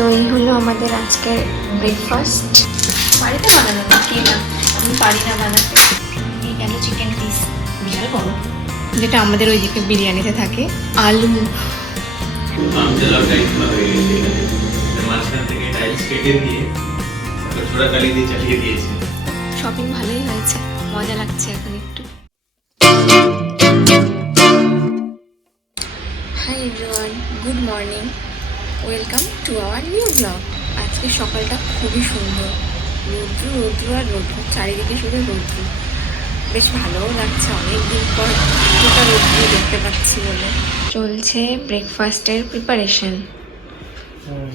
তো এই হলো আমাদের আজকের ব্রেকফাস্ট। বাড়িতে বানানো না, কেনা। আমি পারি না বানাতে। এই গেল চিকেন পিস, বিশাল বড়, যেটা আমাদের ওইদিকে বিরিয়ানিতে থাকে। আলু শপিং ভালোই হয়েছে, মজা লাগছে এখন একটু। Hi everyone, good morning, welcome to our new blog. আজকে সকালটা খুবই সুন্দর, রৌদ্র রৌদ্র আর রৌদ্র, চারিদিকে শুধু রৌদ্র। বেশ ভালোও লাগছে, অনেকদিন পর গোটা রৌদ্র দেখতে পাচ্ছি বলে। চলছে ব্রেকফাস্টের প্রিপারেশন।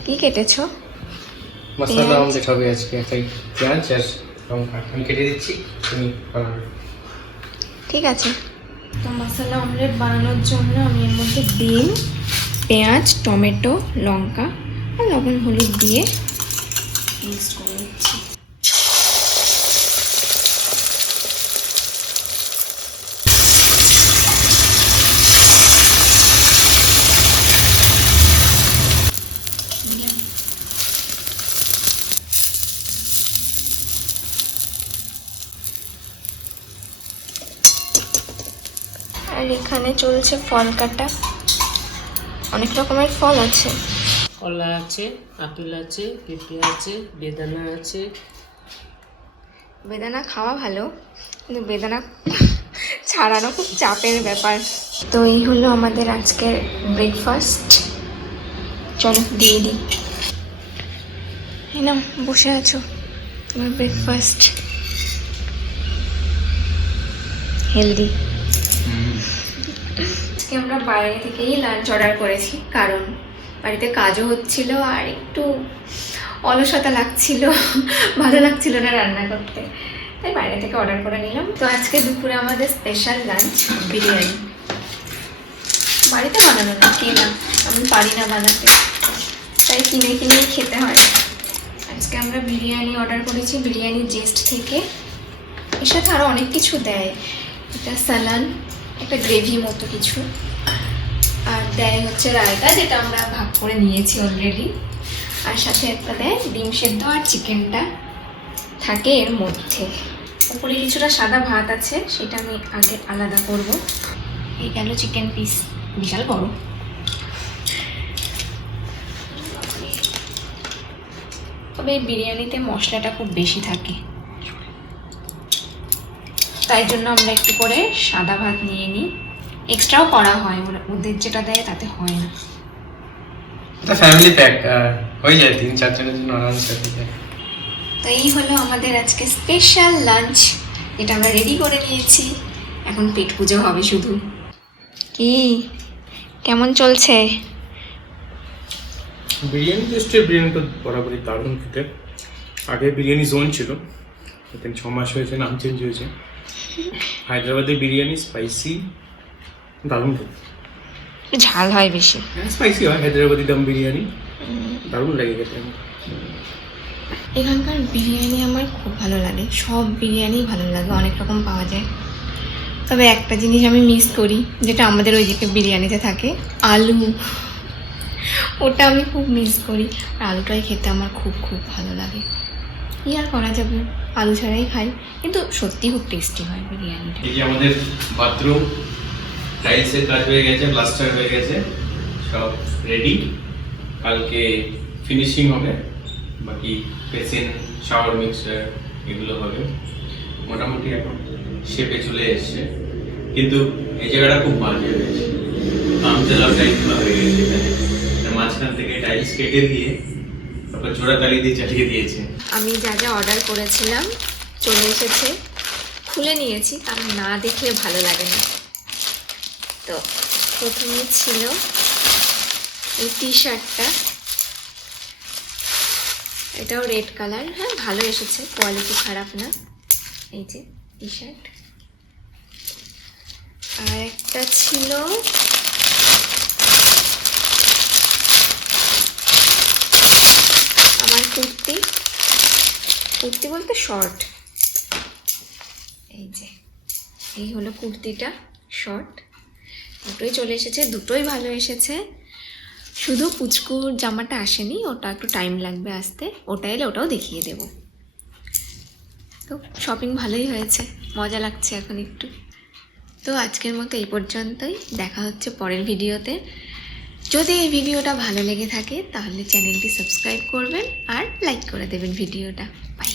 কি কেটেছো? মশলা অমলেট হবে আজকে। তাই পেঁয়াজ আর লঙ্কা আমি কেটে দিচ্ছি, তুমি বানাবে। ঠিক আছে। তো মশলা অমলেট বানানোর জন্য আমি এর মধ্যে ডিম, পেঁয়াজ, টমেটো, লঙ্কা আর লবণ হলুদ দিয়ে মিক্স করে নিচ্ছি। আর এখানে চলছে ফল কাটা। অনেক রকমের ফল আছে, কলা আছে, আপেল আছে, পেঁপে আছে, বেদানা আছে। বেদানা খাওয়া ভালো, কিন্তু বেদানা ছাড়ানো খুব চাপের ব্যাপার। তো এই হলো আমাদের আজকের ব্রেকফাস্ট। চলো দিয়ে দিই। এই নাও, বসে আছো, তোমার ব্রেকফাস্ট হেলদি। আজকে আমরা বাইরে থেকেই লাঞ্চ অর্ডার করেছি, কারণ বাড়িতে কাজও হচ্ছিল আর একটু অলসতা লাগছিল, ভালো লাগছিল না রান্না করতে, তাই বাইরে থেকে অর্ডার করে নিলাম। তো আজকে দুপুরে আমাদের স্পেশাল লাঞ্চ বিরিয়ানি। বাড়িতে বানানো না, কেনা। আমি পারি না বানাতে, তাই কিনে কিনেই খেতে হয়। আজকে আমরা বিরিয়ানি অর্ডার করেছি বিরিয়ানি জেস্ট থেকে। এর সাথে আরও অনেক কিছু দেয়, এটা সালান, একটা গ্রেভি মতো কিছু, আর দেয় হচ্ছে রায়তা, যেটা আমরা ভাগ করে নিয়েছি অলরেডি। আর সাথে একটা দেয় ডিম সেদ্ধ আর চিকেনটা থাকে এর মধ্যে। উপরে কিছুটা সাদা ভাত আছে, সেটা আমি আগে আলাদা করব। এই গেল চিকেন পিস, বিশাল বড়। তবে এই বিরিয়ানিতে মশলাটা খুব বেশি থাকে, তাই জন্য আমরা একটু করে সাদা ভাত নিয়ে নিই। এক্সট্রাও করা হয়, ওদের যেটা দেয় তাতে হয় না। এটা ফ্যামিলি প্যাক, হয়ে যায় 3-4 জনের জন্য আরামসে হয়ে যায়। তো এই হলো আমাদের আজকে স্পেশাল লাঞ্চ, যেটা আমরা রেডি করে নিয়েছি। এখন পেট পুজো হবে শুধু। কি কেমন চলছে? বিরিয়ানি টেস্টের বিরিয়ানি তো বরাবরই দারুণ খেতে। আগে বিরিয়ানি জোন ছিল, এখন 6 মাস হয়েছে, নাম চেঞ্জ হয়েছে। হায়দ্রাবাদের বিরিয়ানি স্পাইসি, দারুণ খেতে। ঝাল হয় বেশি, স্পাইসি হয় হায়দ্রাবাদি দম বিরিয়ানি, দারুণ লাগে খেতে। এখানকার বিরিয়ানি আমার খুব ভালো লাগে, সব বিরিয়ানি ভালো লাগে, অনেক রকম পাওয়া যায়। তবে একটা জিনিস আমি মিস করি, যেটা আমাদের ওইদিকে বিরিয়ানিতে থাকে, আলু। ওটা আমি খুব মিস করি, আর আলুটাই খেতে আমার খুব খুব ভালো লাগে। কি আর করা যাবে, আলু ছাড়াই খাই, কিন্তু সত্যি খুব টেস্টি হয় বিরিয়ানিটা। এই যে আমাদের বাথরুম টাইলসের কাজ হয়ে গেছে, প্লাস্টার হয়ে গেছে, সব রেডি। কালকে ফিনিশিং হবে, বাকি বেসিন, শাওয়ার মিক্সার এগুলো হবে। মোটামুটি এখন শেপে চলে এসছে, কিন্তু এই জায়গাটা খুব বাজে হয়েছে, আমতলা টাইপ হয়ে গেছে। এখানে মাঝখান থেকে টাইলস কেটে দিয়ে তারপর জোড়া তালি দিয়ে চালিয়ে দিয়েছে। আমি যা যা অর্ডার করেছিলাম চলে এসেছে, খুলে নিয়েছি, কারণ না দেখলে ভালো লাগে না। তো প্রথমে ছিল এই টি শার্টটা, এটাও রেড কালার। হ্যাঁ, ভালো এসেছে, কোয়ালিটি খারাপ না। এই যে টি শার্ট। আর একটা ছিল আমার কুর্তি, কুর্তি বলতে শর্ট। এই যে এই হলো কুর্তিটা, শর্ট। দুটোই চলে এসেছে, দুটোই ভালো এসেছে। শুধু পুচকুর জামাটা আসেনি, ওটা একটু টাইম লাগবে আসতে, ওটা এলে ওটাও দেখিয়ে দেব। তো শপিং ভালোই হয়েছে, মজা লাগছে এখন একটু। তো আজকের মতো এই পর্যন্তই, দেখা হচ্ছে পরের ভিডিওতে। যদি এই ভিডিওটা ভালো লেগে থাকে তাহলে চ্যানেলটি সাবস্ক্রাইব করবেন আর লাইক করে দেবেন ভিডিওটা। বাই।